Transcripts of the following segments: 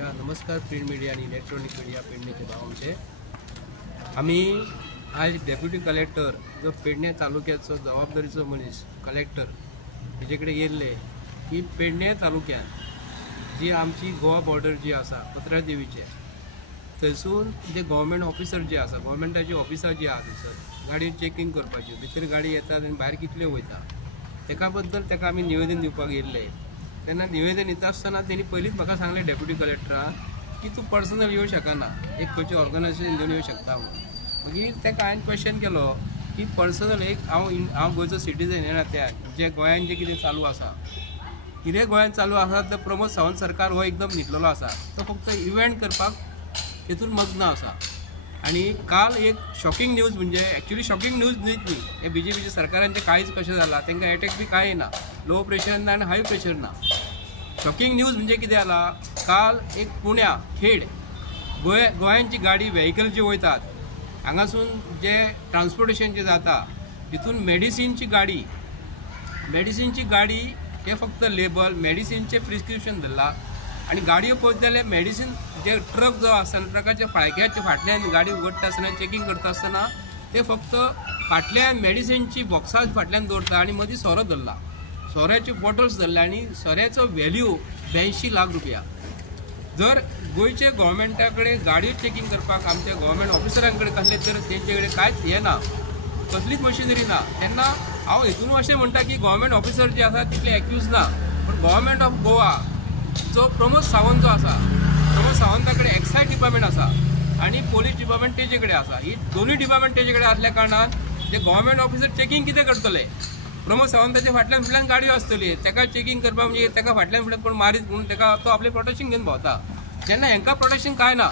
Media नमस्कार print media आणि electronic media पेडणेचे भावांचे आम्ही आज डेप्युटी कलेक्टर जो पेडणे तालुक्याचो जबाबदारीचो मनीस कलेक्टर तेजेकडे गेल्ले की पेडणे तालुक्यात जी आमची गोवा बॉर्डर जी आसा पत्रा देवीचे थंयसून जे गव्हर्मेंट ऑफिसर जे आसा गव्हर्मेंटाची ऑफिसां जी आसा थंयसर गाडी चेकिंग करपाची भितर गाडी येतात आनी भायर कितल्यो वयता तेका बद्दल तेका आमी निवेदन दिवपाक येयल्ले। तेन्ना निवेदन दिता आसतना तेणी पयलींच म्हाका सांगलें डेप्युटी कलेक्टरान की तूं पर्सनल येवं शकना, एक खंयचें ऑर्गनायजेशन घेवन येवं शकता म्हणून। मागीर तेका हांवें क्वेश्चन केलो की पर्सनल एक हांव गोंयचो सिटीजन ह्या नात्यान जे गोंयान जे कितें चालू आसा कितें गोंयान चालू आसा तर प्रमोद सावंत सरकार हो एकदम न्हिदलेलो आसा, तो फक्त इव्हेंट करपाक हेतून मग्न आसा। आणि काल एक शॉकिंग न्यूज म्हणजे ॲक्च्युली शॉकिंग न्यूज न्हीच न्ही, हे BJPच्या सरकारांचे कांयच कशें जाला, तांकां एटॅक बी कांय ना, लो प्रेशर ना आनी हाय प्रेशर ना। शॉकिंग न्यूज म्हणजे कितें जाला, काल एक पुण्या खेड गोंयांची गाडी व्हेहिकल जे वयतात हांगासून जे ट्रान्सपोर्टेशन जे जाता तितून मेडिसिनची गाडी हे फक्त लेबल मेडिसिनचे प्रिस्क्रिप्शन धरला आणि गाडयो पळयत जाल्यार मेडिसिन जे ट्रक जो आसता ट्रकाच्या फाळक्याच्या फाटल्यान गाडी उगडटा आसतना चेकिंग करता आसतना ते फक्त फाटल्यान मेडिसिनची बॉक्सां फाटल्यान दवरता आणि मदीं सोरो धरला, सोऱ्याचे बॉटल्स धरला आणि सोऱ्याचो व्हॅल्यू 82 लाख रुपया। जर गोंयचे गव्हर्मेंटा कडेन गाडयो चेकिंग करपाक आमच्या गव्हर्मेंट ऑफिसरां कडेन कसले तर तेंचे कडेन कांयच हे ना, कसलीच मशिनरी ना, तेन्ना हांव हेतून अशें म्हणटा की गव्हर्मेंट ऑफिसर जे आसा तितले एक्यूज ना, पण गव्हर्मेंट ऑफ गोवा जो प्रमोद सावंत जो आसा प्रमोद सावंता कडेन एक्सायज डिपार्टमेंट आसा आणि पोलीस डिपार्टमेंट तेजे कडेन आसा, ही दोनूय डिपार्टमेंट तेजे कडेन आसल्या कारणान जे गव्हर्मेंट ऑफिसर चेकिंग कितें करतले, प्रमोद सावंताच्या फाटल्यान गाडयो आसतली तेका चेकिंग करपाक म्हणजे तेका फाटल्यान कोण मारीत म्हणून तेका तो आपले प्रोटेक्शन घेवन भोंवता, जेन्ना हेंकां प्रोटेक्शन कांय ना।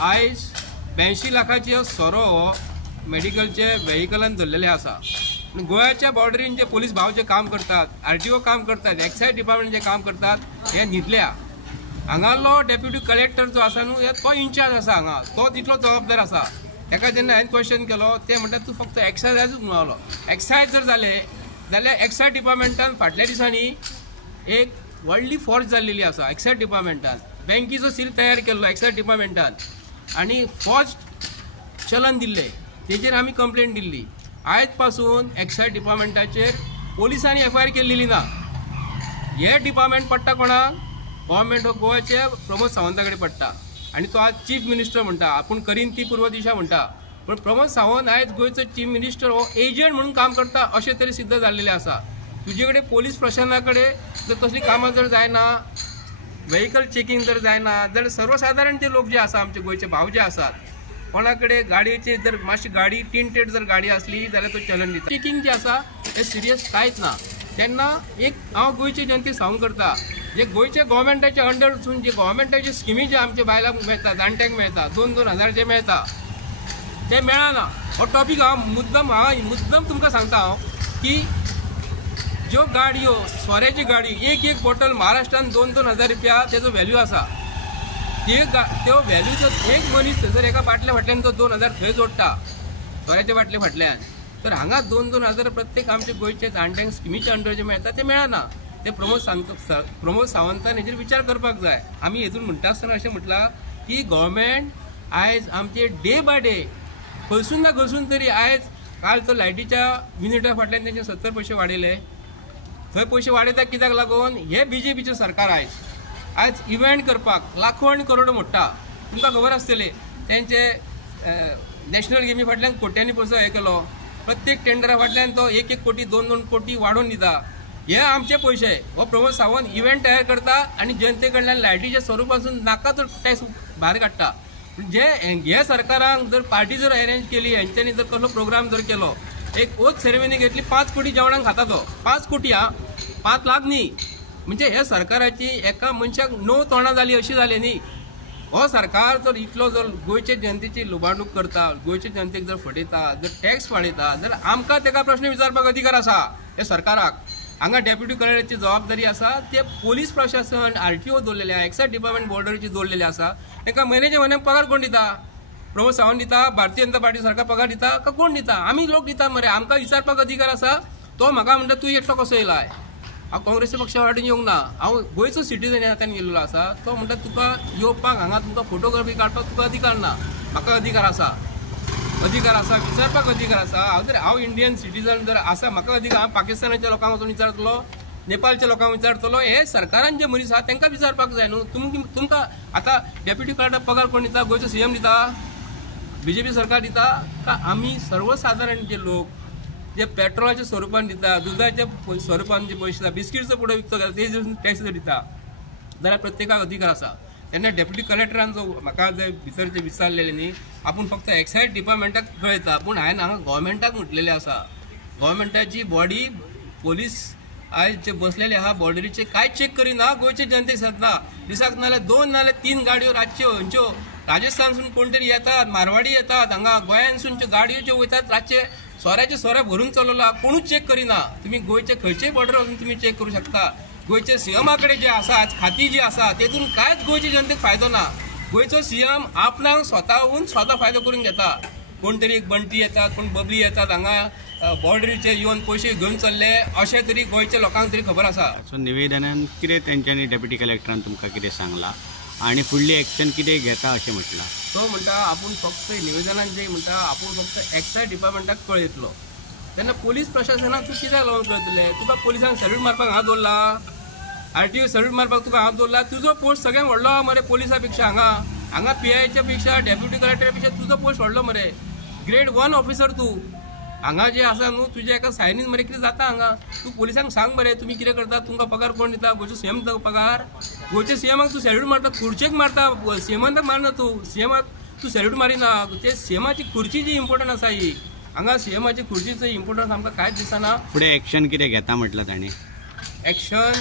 आयज 82 लाखाचो सोरो मेडिकलचे व्हेहिकलान धरलेले आसा। गोंयाच्या बॉर्डरीन जे पोलीस भाव जे काम करतात, RTO काम करतात, एक्सायज डिपार्टमेंट जे काम करतात हे न्हिदल्या। हांगालो डेप्युटी कलेक्टर जो आसा न्हू तो इन्चार्ज आसा हांगा, तो तितलो जबाबदार आसा। तेका जेन्ना हांवें क्वेश्चन केलो ते म्हणटात तूं फक्त एक्सायजाचूच म्हणलो, एक्सायज जर जाले जाल्यार एक्सायज डिपार्टमेंटान फाटल्या दिसांनी एक व्हडली फोर्स जाल्लेली आसा एक्सायज डिपार्टमेंटान, बँकीचो सील तयार केल्लो एक्सायज डिपार्टमेंटान आणि फॉर्ज चलन दिल्ले, तेजेर आमी कंप्लेंट दिल्ली। आयज पासून एक्सायज डिपार्टमेंटाचेर पोलिसांनी FIR केल्ली ना, हे डिपार्टमेंट पडटा कोणाक, गव्हर्मेंट ऑफ गोवाचे प्रमोद सावंता कडेन पडटा आणि तो आज चीफ मिनिस्टर म्हणटा, आपूण करीन ती पूर्व दिशा म्हणटा, पण प्रमोद सावंत आयज गोंयचो चीफ मिनिस्टर हो एजंट म्हणून काम करता अशें तरी सिद्ध जाल्लेलें आसा। तुजे कडेन पोलीस प्रशासना कडेन जर तसली कामां जर जायना, व्हेहिकल चेकिंग जर जायना जाल्यार सर्वसाधारण जे लोक जे आसा आमचे गोंयचे भाव जे आसात कोणाकडे गाडयेची जर मातशी गाडी टिंटेड जर गाडी असली जाल्यार तो चलन दिता। चेकिंग जे आसा हे सिरियस कांयच ना। तेन्ना एक हांव गोंयचे जनतेक सांगूंक करता, जे गोंयच्या गव्हर्मेंटाच्या अंडर वचून जे गव्हर्मेंटाचे स्किमी जे आमच्या बायलांक मेळटा, जाणट्यांक मेळटा, 2-2 हजार जे मेळटा ते मेळना। हो टॉपीक हांव मुद्दम तुमकां सांगता हांव की ज्यो गाडयो सोऱ्याची गाडी एक बॉटल महाराष्ट्रान 2-2 हजार रुपया तेजो व्हॅल्यू आसा, त्यो व्हॅल्यू जर एक मनीस जर एका बाटल्या फाटल्यान तो 2 हजार थंय जोडटा सोऱ्याच्या बाटले फाटल्यान, तर हांगा 2-2 हजार प्रत्येक आमच्या गोंयच्या जाणट्यांक स्किमीच्या अंडर जे मेळटा ते मेळना। ते प्रमोद सावंतान हेजेर विचार करपाक जाय। आमी हेतून म्हणटा आसतना अशें म्हटलां की गव्हर्मेंट आयज आमचे डे बाय डे खंयसून ना खंयसून तरी आयज काल तो लायटीच्या युनिटा फाटल्यान तेंचे 70 पैसे वाडयले, थंय पैसे वाडयता कित्याक लागून हे BJPचें सरकार आयज इव्हेंट करपाक लाखो आनी करोडो मोडटा। तुमकां खबर आसतली तेंचे नॅशनल गेमी फाटल्यान कोट्यांनी पयसो हे केलो, प्रत्येक टेंडरा फाटल्यान तो 1-1 कोटी 2-2 कोटी वाडोवन दिता, हे आमचे पयशे। हो प्रमोद सावंत इव्हेंट तयार करता आणि जनते कडल्यान लायटीच्या स्वरुपासून नाका तो टॅक्स भायर काडटा। जे हे सरकारान जर पार्टी जर अरेंज केली, हेंच्यांनी जर कसलो प्रोग्राम जर केलो, एक ओथ सेरेमनी घेतली 5 कोटी जेवणाक खाता तो 5 कोटी 5 लाख न्ही, म्हणजे हे सरकाराची एका मनशाक 9 तोंडां जाली अशी जाली न्ही। हो सरकार जर इतलो जर गोंयचे जनतेची लुबाडणूक करता, गोंयचे जनतेक जर फटयता, जर टॅक्स वाडयता जाल्यार आमकां तेका प्रश्न विचारपाक अधिकार आसा हे सरकाराक। हांगा डेप्युटी कलेक्टराची जबाबदारी आसा, ते पोलीस प्रशासन RTO दवरलेले आसा, एक्सायज डिपार्टमेंट बॉर्डरीची दवरलेले आसा, ताका म्हयन्याचे म्हयने पगार कोण दिता, प्रमोद सावंत दिता, भारतीय जनता पार्टी सरकार पगार दिता का कोण दिता, आमी लोक दिता मरे, आमकां विचारपाक अधिकार आसा। तो म्हाका म्हणटा तूं एकटो कसो येयलाय, हांव काँग्रेसी पक्षा वाटेन येवंक ना, हांव गोंयचो सिटीजन ह्या खात्यान गेल्लो आसा. तो म्हणटा तुका येवपाक हांगा तुमकां फोटोग्राफी काडपाक तुका अधिकार ना. म्हाका अधिकार आसा, विचारपाक अधिकार आसा. हांव इंडियन सिटीजन जर आसा, म्हाका अधिकार. हांव पाकिस्तानाच्या लोकांक वचून विचारतलो, नेपाळच्या लोकांक विचारतलो. हे सरकारान जे मनीस आहा तांकां विचारपाक जाय न्हू. तुमकां आतां डेप्युटी कलेक्टर पगार कोण दिता? गोंयचो सीएम दिता? बीजेपी सरकार दिता? का आमी सर्वसाधारण जे लोक जे पेट्रोलाच्या स्वरुपान दिता, दुधाच्या स्वरुपान जे पयशे दिता, बिस्किटचो पुडो विकतो ते टॅक्स दिता, जाल्यार प्रत्येकाक अधिकार आसा. तेन्ना डेप्युटी कलेक्टरान जो म्हाका जे भितर जे विचारलेले न्ही, आपूण फक्त एक्सायज डिपार्टमेंटाक कळयता, पूण हांवें हांगा गोव्हर्मेंटाक म्हटलेलें आसा. गोव्हर्मेंटाची बॉडी पोलीस आयज जे बसलेले आहा बॉर्डरीचे कांय चेक करिना. गोंयचे जनतेक सदना दिसाक नाल्यार 2 नाल्यार 3 गाडयो रातच्यो खंयच्यो राजस्थानसून कोण तरी येतात, मारवाडी येतात, हांगा गोंयांसून गाडयो ज्यो वयतात रातचे सोऱ्याचे सोरे भरून चलला, कोणूच चेक करिना. तुम्ही गोंयचे खंयचेय बॉर्डर वचून तुम्ही चेक करू शकता. गोंयचे सीएमा कडेन जे आसा खाती जी आसा तेतून कांयच गोंयचे जनतेक फायदो ना. गोंयचो सीएम आपणाक स्वता फायदो करून घेता. कोण तरी एक बंटी येतात, कोण बबली येतात, हांगा बॉर्डरीचे येवन पयशे घेवन चल्ले, अशें तरी गोंयच्या लोकांक तरी खबर आसा. सो निवेदनान कितें तेंच्यांनी डेप्युटी कलेक्टरान तुमकां कितें सांगलां आनी फुडली एक्शन कितें घेता अशें म्हटलां? तो म्हणटा आपूण फक्त निवेदनान जे म्हणटा आपूण फक्त एक्सायज डिपार्टमेंटाक कळयतलो. तेन्ना पोलीस प्रशासनाक तूं कित्याक लागून कळयतले? तुका पोलिसांक सॅल्यूट मारपाक हांव दवरला, आरटीओ सॅल्यूट मारपाक तुका हांव दवरला. तुजो पोस्ट सगळ्यांत व्हडलो आहा मरे पोलिसा पेक्षा. हांगा पीआयच्या पेक्षा डेप्युटी कलेक्टरा पेक्षा तुजो पोस्ट व्हडलो मरे. ग्रेड 1 ऑफिसर तूं. हांगा जे आसा न्हू तुजे एका सायनीन मरे कितें जाता हांगा. तूं पोलिसांक सांग मरे तुमी कितें करता, तुमकां पगार कोण दिता? गोंयचो सीएम दिता पगार? गोंयच्या सीएमाक तूं सॅल्यूट मारता, खुर्चेक मारता, सीएमाक मारना तूं. सीएमाक तूं सॅल्यूट मारिना. ते सीएमाची खुर्ची जी इम्पॉर्टंट आसा ही, हांगा सीएमाची खुर्चीचो इम्पॉर्टन्स आमकां कांयच दिसना. फुडें एक्शन कितें घेता म्हटलां तांणी? एक्शन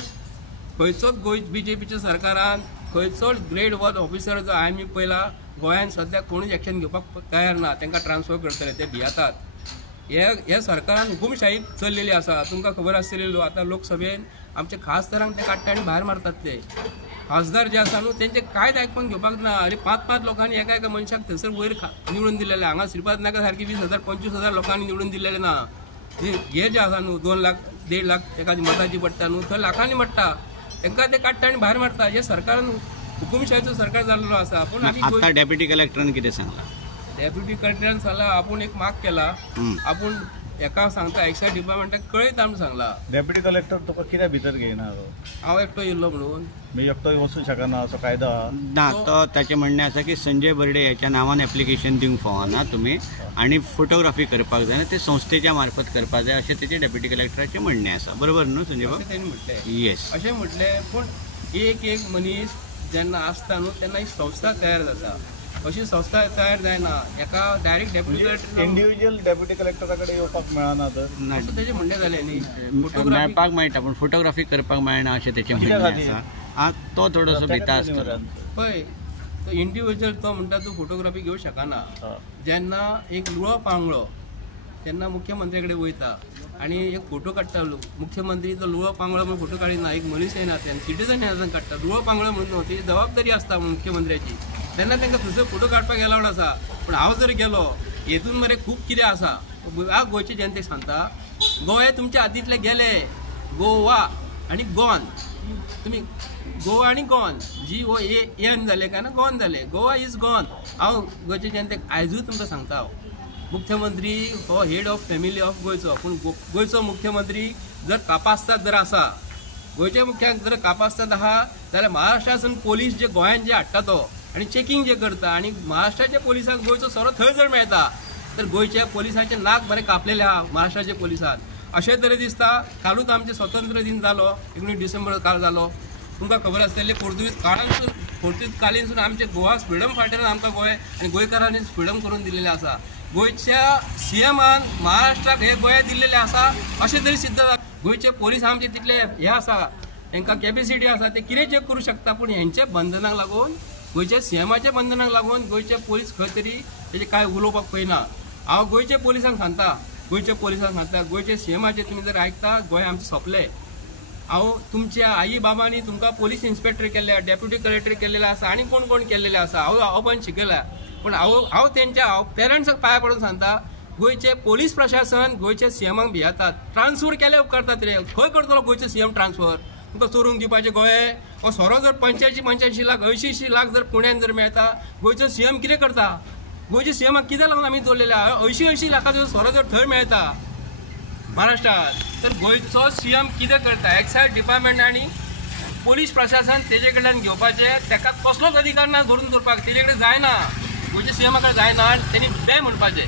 खंयचोच गोंय बीजेपीच्या सरकारान खंयचोच ग्रेड 1 ऑफिसर जो आमी पयला गोंयांत सद्या कोणूच एक्शन घेवपाक तयार ना. तांकां ट्रान्सफर करतले ते भियातात. हे सरकारान हुकुमशाही चल्लेली आसा. तुमकां खबर आसतली आतां लोकसभेन आमचे खासदारांक ते काडटा आनी भायर मारतात. ते खासदार जे आसा न्हू तेंचे कांयच आयकपाक घेवपाक ना. अरे 5-5 लोकांनी एका मनशाक थंयसर वयर निवडून दिलेले. हांगा श्रीपाद नायका सारकी 20,000-25,000 लोकांनी निवडून दिलेले ना. हे जे आसा न्हू 2 लाख 1.5 लाख एखादी मताची पडटा न्हू थंय लाखांनी पडटा. तांकां ते काडटा आनी भायर मारता. हे सरकारान हुकुमशाहीचो सरकार जाल्लो आसा. पूण आतां डेप्युटी कलेक्टरान कितें सांगलां? डेप्युटी कलेक्टरान सांगला आपूण एक माग केला. आपूण एका सांगता एक्सायज डिपार्टमेंटाक कळयता म्हणून सांगला. डेप्युटी कलेक्टर तुका कित्याक भितर घेयना? हांव एकटो येयल्लो म्हणून. मी एकटो वचूंक शकना असो कायदो ना. तो ताचें म्हणणें आसा की संजय बर्डे हेच्या नांवान एप्लिकेशन दिवंक फावना तुमी आनी फोटोग्राफी करपाक जाय ते संस्थेच्या मार्फत करपाक जाय अशें तेचे डेप्युटी कलेक्टराचें म्हणणें आसा. बरोबर न्हू संजय बाब? तेणी म्हटलें. येस अशें म्हटलें. पूण एक मनीस जेन्ना आसता न्हू तेन्ना ही संस्था तयार जाता. अशी संस्था तयार जायना. एका direct deputy collector individual deputy कलेक्टरा कडेन येवपाक मेळना. तर असं तेजें म्हणणें जालें न्ही. मेळपाक मेळटा पूण फोटोग्राफी करपाक मेळना अशें तेचें म्हणणें आसा. तो थोडोसो भिता आसतलो पळय. तो इंडिव्हिज्युअल तो म्हणटा तूं फोटोग्राफी घेवंक शकना. जेन्ना एक लुळो पांगळो तेन्ना मुख्यमंत्री कडेन वयता आनी एक फोटो काडटा. मुख्यमंत्री तो लुळो पांगळो म्हणून फोटो काडिना. एक मनीस येना तेन्ना सिटीजन येना काडटा. लुळो पांगळो म्हणून न्हू तेजी जबाबदारी आसता मुख्यमंत्र्याची. तेन्ना तांकां थंयसर फोटो काडपाक एलावड आसा. पूण हांव जर गेलो हेतून मरे खूब कितें आसा. हांव गोंयचे जनतेक सांगता गोंय तुमच्या हातींतले गेले. गोवा आनी गॉन. तुमी गोवा आनी गॉन GOAN जाले काय ना गॉन जाले. Goa is gone. हांव गोंयचे जनतेक आयजूच तुमकां सांगता. हांव मुख्यमंत्री हो हेड ऑफ फॅमिली ऑफ गोंयचो. पूण गोंयचो मुख्यमंत्री जर कापास्ताद जर आसा, गोंयच्या मुख्याक जर कापास्ताद आहा जाल्यार महाराष्ट्रासून पोलीस जे गोंयांत जे हाडटा तो आनी चेकिंग जे करता आनी महाराष्ट्राच्या पोलिसांक गोंयचो सोरो थंय जर मेळटा तर गोंयच्या पोलिसांचे नाक बरें कापलेले आहा महाराष्ट्राच्या पोलिसान. अशें तरेन दिसता. कालूच आमचे स्वतंत्र दिन जालो 19 डिसेंबर काल जालो. तुमकां खबर आसतलें पोर्तुगीज कालीनसून आमचे गोवा फ्रिडम फायटरान आमकां गोंय आनी गोंयकारांनी फ्रिडम करून दिलेलें आसा. गोंयच्या सीएमान महाराष्ट्राक हे गोंय दिल्लेलें आसा अशें तरी सिद्ध जाता. गोंयचे पोलीस आमचे तितले हे आसा, तांकां कॅपेसिटी आसा, ते कितें चेक करूं शकता. पूण हेंच्या बंधनाक लागून गोंयच्या सीएमाच्या बंधनाक लागून गोंयचे पोलीस खंय तरी तेजे कांय उलोवपाक पळयना. हांव गोंयच्या पोलिसांक सांगता गोंयच्या सीएमाचे तुमी जर आयकता गोंय आमचें सोंपलें. हांव तुमच्या आई बाबांनी तुमकां पोलीस इन्स्पेक्टर केल्ले, डेप्युटी कलेक्टर केल्लेले आसा आनी कोण केल्लेले आसा. हांव पण शिकयला. पूण हांव तेंच्या पेरंट्साक पांया पडून सांगता गोयचे पोलीस प्रशासन गोयचे सीएमाक भियेतात. ट्रान्सफर केले उपकारतात रे, खंय करतलो गोयचे सीएम ट्रान्सफर? तुमकां चोरूंक दिवपाचे गोंय हो सोरो जर 85 लाख 80 लाख जर पुण्यान जर मेळटा, गोंयचो सीएम कितें करता? गोंयच्या सीएमाक कितें लागून आमी दवरलेल्या 80 लाखाचो सोरो जर थंय मेळटा महाराष्ट्रात, तर गोंयचो सीएम कितें करता? एक्सायज डिपार्टमेंट आनी पोलीस प्रशासन तेजे कडल्यान घेवपाचे, ताका कसलोच अधिकार ना धरून दवरपाक, तेजे कडेन जायना, गोंयच्या सीएमा कडेन जायना, तेणी बे म्हणपाचें.